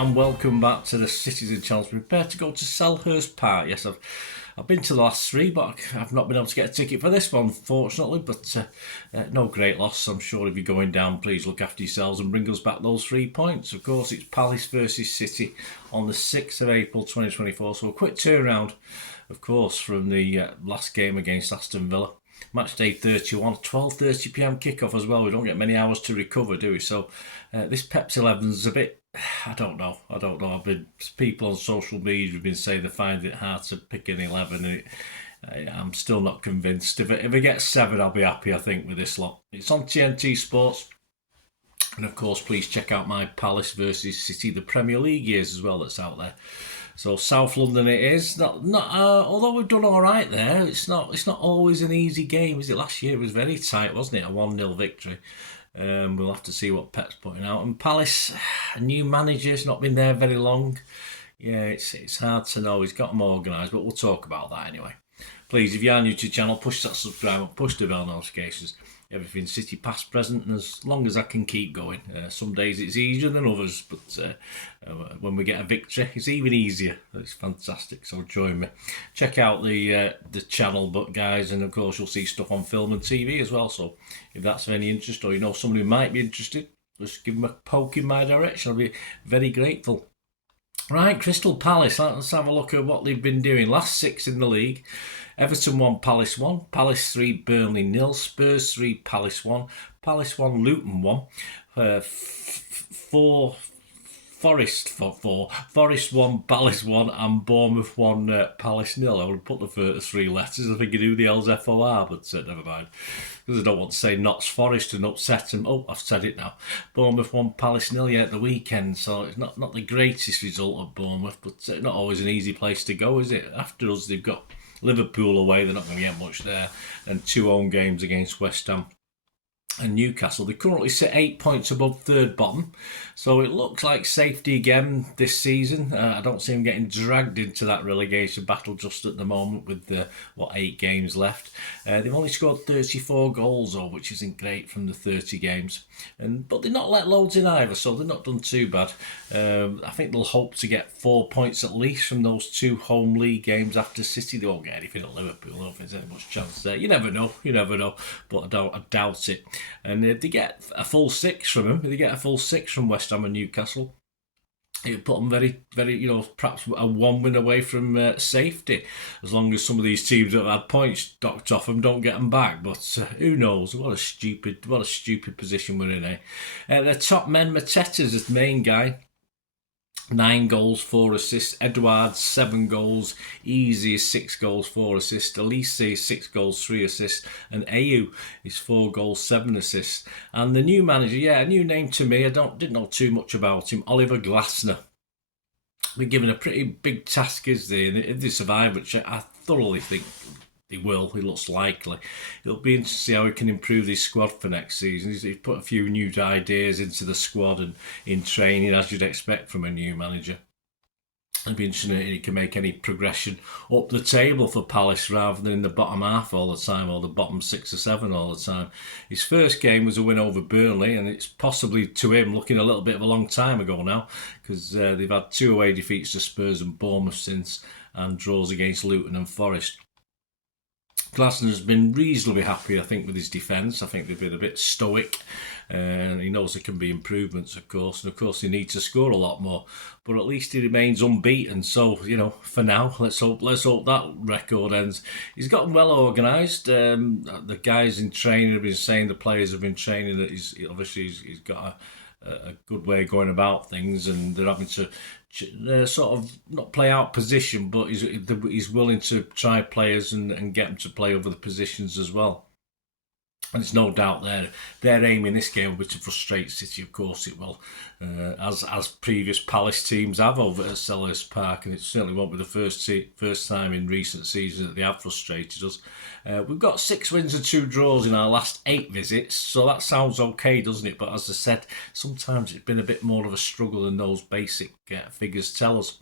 and welcome back to the Citizen channel. Prepare to go to Selhurst Park. Yes, I've been to the last three, but I've not been able to get a ticket for this one, fortunately. But no great loss. I'm sure if you're going down, please look after yourselves and bring us back those 3 points. Of course, it's Palace versus City on the 6th of April 2024. So a quick turnaround, of course, from the last game against Aston Villa. Match day 31, 12:30 p.m. kickoff as well. We don't get many hours to recover, do we? So this Pep's 11's a bit, I don't know. I've been, people on social media have been saying they find it hard to pick an 11, and I'm still not convinced. If I get 7, I'll be happy, I think, with this lot. It's on TNT Sports. And of course, please check out my Palace versus City, the Premier League years as well, that's out there. So South London it is. Although we've done all right there, it's not always an easy game, is it? Last year it was very tight, wasn't it? A 1-0 victory. We'll have to see what Pep's putting out. And Palace, a new manager's not been there very long. Yeah, it's hard to know. He's got them organised, but we'll talk about that anyway. Please, if you are new to the channel, push that subscribe and push the bell notifications. Everything City past, present, and as long as I can keep going. Some days it's easier than others, but when we get a victory, it's even easier. It's fantastic, so join me. Check out the channel, but guys, and of course you'll see stuff on film and TV as well, so if that's of any interest, or you know somebody who might be interested, just give them a poke in my direction. I'll be very grateful. Right, Crystal Palace, let's have a look at what they've been doing. Last 6 in the league. Everton 1, Palace 1, Palace 3, Burnley 0, Spurs 3, Palace 1, Palace 1, Luton 1, 4, Forest 4, Forest 1, Palace 1, and Bournemouth 1, Palace 0. I would have put the first 3 letters. I think you do the L's FOR, but never mind. Because I don't want to say Notts Forest and upset them. Oh, I've said it now. Bournemouth 1, Palace 0 at the weekend, so it's not the greatest result of Bournemouth, but not always an easy place to go, is it? After us, they've got Liverpool away, they're not going to get much there, and 2 home games against West Ham and Newcastle. They currently sit 8 points above third bottom, so it looks like safety again this season. I don't see them getting dragged into that relegation battle just at the moment with 8 games left. They've only scored 34 goals though, which isn't great from the 30 games, but they've not let loads in either, so they're not done too bad. I think they'll hope to get 4 points at least from those 2 home league games after City. They won't get anything at Liverpool. I don't think there's any much chance there. You never know, but I doubt it. And if they get a full 6 from them, if they get a full 6 from West Ham and Newcastle, it would put them very, very, perhaps a 1 win away from safety, as long as some of these teams that have had points docked off them don't get them back. But who knows? What a stupid position we're in, eh? Their top men, Mateta's the main guy. 9 goals, 4 assists. Edouard, 7 goals. Easy is 6 goals, 4 assists. Elise, 6 goals, 3 assists. And Ayew is 4 goals, 7 assists. And the new manager, a new name to me. I didn't know too much about him. Oliver Glasner. Been given a pretty big task, is they? And if they survive, which I thoroughly think he will, he looks likely. It'll be interesting to see how he can improve his squad for next season. He's put a few new ideas into the squad and in training, as you'd expect from a new manager. It'd be interesting if he can make any progression up the table for Palace rather than in the bottom half all the time, or the bottom 6 or 7 all the time. His first game was a win over Burnley, and it's possibly to him looking a little bit of a long time ago now, because they've had 2 away defeats to Spurs and Bournemouth since, and draws against Luton and Forest. Glasner's been reasonably happy, I think, with his defence. I think they've been a bit stoic, and he knows there can be improvements, of course. And of course, they need to score a lot more. But at least he remains unbeaten. So, for now, let's hope that record ends. He's gotten well organised. The guys in training have been saying, the players have been training, that he's got a good way of going about things, and they're having to sort of not play out position, but he's willing to try players and get them to play over the positions as well. And it's no doubt their aim in this game will be to frustrate City. Of course it will, as previous Palace teams have over at Selhurst Park, and it certainly won't be the first time in recent seasons that they have frustrated us. We've got 6 wins and 2 draws in our last 8 visits, so that sounds okay, doesn't it? But as I said, sometimes it's been a bit more of a struggle than those basic figures tell us.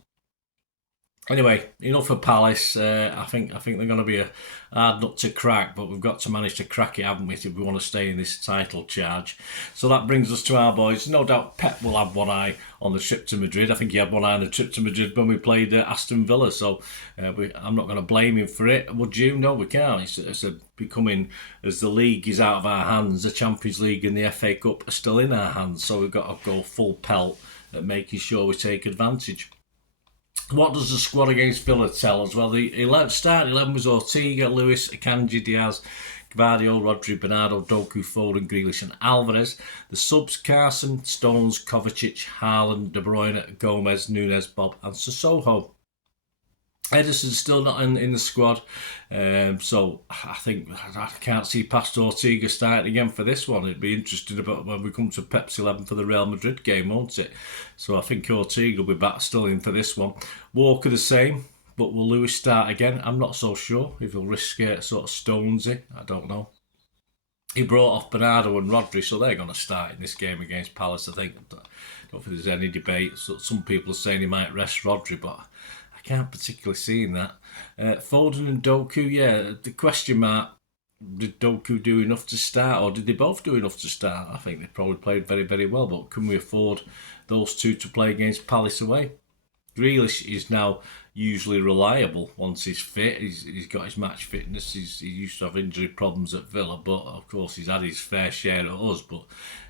Anyway, enough for Palace. I think they're going to be a hard nut to crack, but we've got to manage to crack it, haven't we, if we want to stay in this title charge. So that brings us to our boys. No doubt Pep will have one eye on the trip to Madrid. I think he had one eye on the trip to Madrid when we played Aston Villa, so I'm not going to blame him for it. Would you? No, we can't. It's becoming, as the league is out of our hands, the Champions League and the FA Cup are still in our hands, so we've got to go full pelt at making sure we take advantage. What does the squad against Villa tell us? Well, the starting 11 was Ortega, Lewis, Akanji, Diaz, Gvardiol, Rodri, Bernardo, Doku, Foden, Grealish and Alvarez. The subs: Carson, Stones, Kovacic, Haaland, De Bruyne, Gomez, Nunes, Bob and Sissoko. Ederson's still not in the squad, so I think I can't see past Ortega starting again for this one. It'd be interesting about when we come to Pep's 11 for the Real Madrid game, won't it? So I think Ortega will be back still in for this one. Walker the same, but will Lewis start again? I'm not so sure if he'll risk sort of Stonesy. I don't know. He brought off Bernardo and Rodri, so they're going to start in this game against Palace, I think. I don't think there's any debate. So some people are saying he might rest Rodri, but I can't particularly see that. Foden and Doku, yeah, the question mark, did Doku do enough to start, or did they both do enough to start? I think they probably played very, very well, but can we afford those two to play against Palace away? Grealish is now usually reliable once he's fit. He's got his match fitness. He used to have injury problems at Villa, but of course he's had his fair share at us. But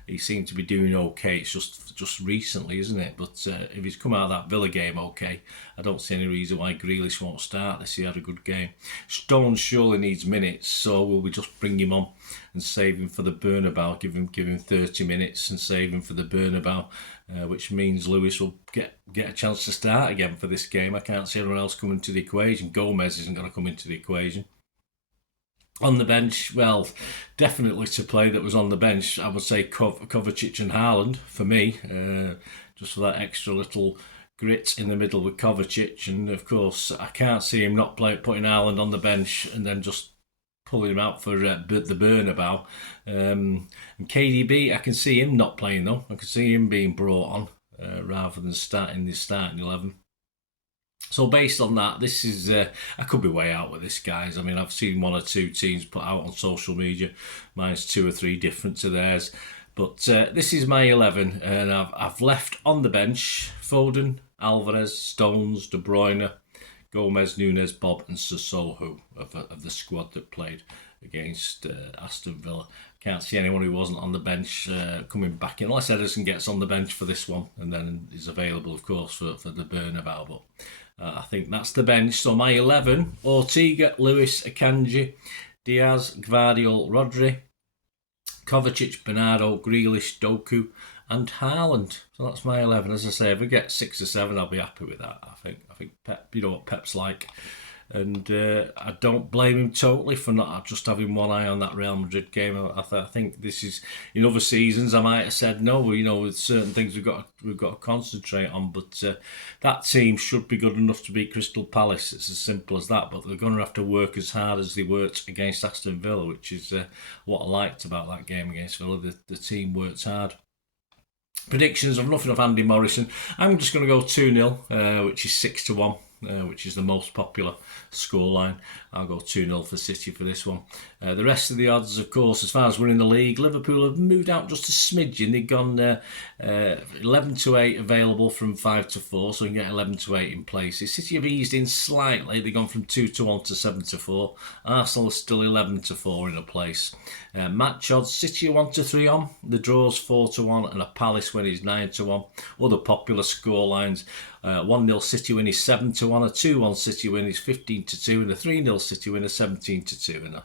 he seemed to be doing okay. It's just recently, isn't it? But if he's come out of that Villa game okay, I don't see any reason why Grealish won't start this. He had a good game. Stones surely needs minutes, so will we just bring him on and save him for the Bernabeu? Give him 30 minutes and save him for the Bernabeu. Which means Lewis will get a chance to start again for this game. I can't see anyone else coming to the equation. Gomez isn't going to come into the equation. On the bench, well, definitely to play that was on the bench, I would say Kovacic and Haaland for me, just for that extra little grit in the middle with Kovacic. And of course, I can't see him not putting Haaland on the bench and then just pulling him out for the Bernabeu. And KDB, I can see him not playing though. I can see him being brought on rather than starting the starting 11. So based on that, this is I could be way out with this, guys. I mean, I've seen one or two teams put out on social media. Mine's 2 or 3 different to theirs. But this is my 11, and I've left on the bench Foden, Alvarez, Stones, De Bruyne, Gomez, Nunes, Bob and Sissoko of the squad that played against Aston Villa. Can't see anyone who wasn't on the bench coming back in, unless Ederson gets on the bench for this one and then is available, of course, for the Bernabeu. But I think that's the bench. So my 11, Ortega, Lewis, Akanji, Diaz, Gvardiol, Rodri, Kovacic, Bernardo, Grealish, Doku and Haaland. So that's my 11. As I say, if we get 6 or 7, I'll be happy with that. I think Pep, you know what Pep's like. And I don't blame him totally for not just having one eye on that Real Madrid game. I think this is, in other seasons I might have said no, you know, with certain things we've got to concentrate on. But that team should be good enough to beat Crystal Palace. It's as simple as that. But they're going to have to work as hard as they worked against Aston Villa, which is what I liked about that game against Villa. The team worked hard. Predictions of nothing of Andy Morrison. I'm just going to go 2-0, which is 6-1. Which is the most popular scoreline. I'll go 2-0 for City for this one. The rest of the odds, of course, as far as winning the league, Liverpool have moved out just a smidgen. They've gone 11-8 available from 5-4, so we can get 11-8 in places. City have eased in slightly. They've gone from 2-1 to 7-4. Arsenal is still 11-4 in a place. Match odds, City are 1-3 on. The draw's 4-1 and a Palace win is 9-1. Other popular scorelines, 1-0 City win is 7-1, a 2-1 City win is 15-2, and a 3-0 City win is 17-2. And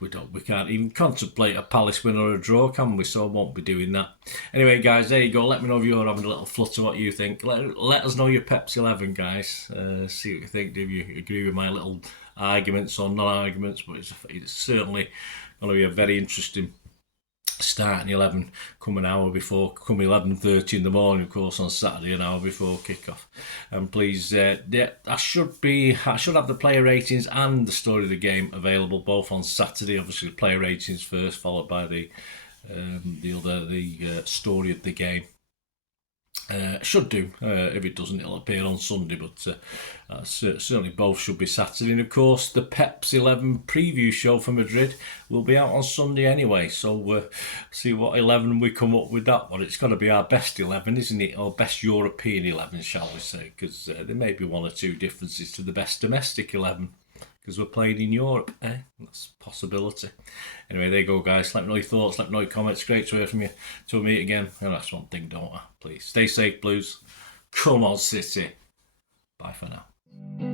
we can't even contemplate a Palace win or a draw, can we? So I won't be doing that. Anyway, guys, there you go. Let me know if you're having a little flutter, what you think. Let us know your Pep's 11, guys. See what you think. Do you agree with my little arguments or non-arguments? But it's certainly going to be a very interesting starting 11 come 11:30 in the morning, of course, on Saturday, an hour before kickoff. And please, I should have the player ratings and the story of the game available both on Saturday. Obviously, the player ratings first, followed by the story of the game. Should do. If it doesn't, it'll appear on Sunday, but certainly both should be Saturday. And of course, the Pep's 11 preview show for Madrid will be out on Sunday anyway. So see what 11 we come up with that one. It's got to be our best 11, isn't it? Or best European 11, shall we say? Because there may be one or two differences to the best domestic 11. Because we're played in Europe, eh? That's a possibility. Anyway, there you go, guys. Let me know your thoughts, let me know your comments. Great to hear from you. Till we meet again. And that's one thing, don't I? Please stay safe, Blues. Come on, City. Bye for now.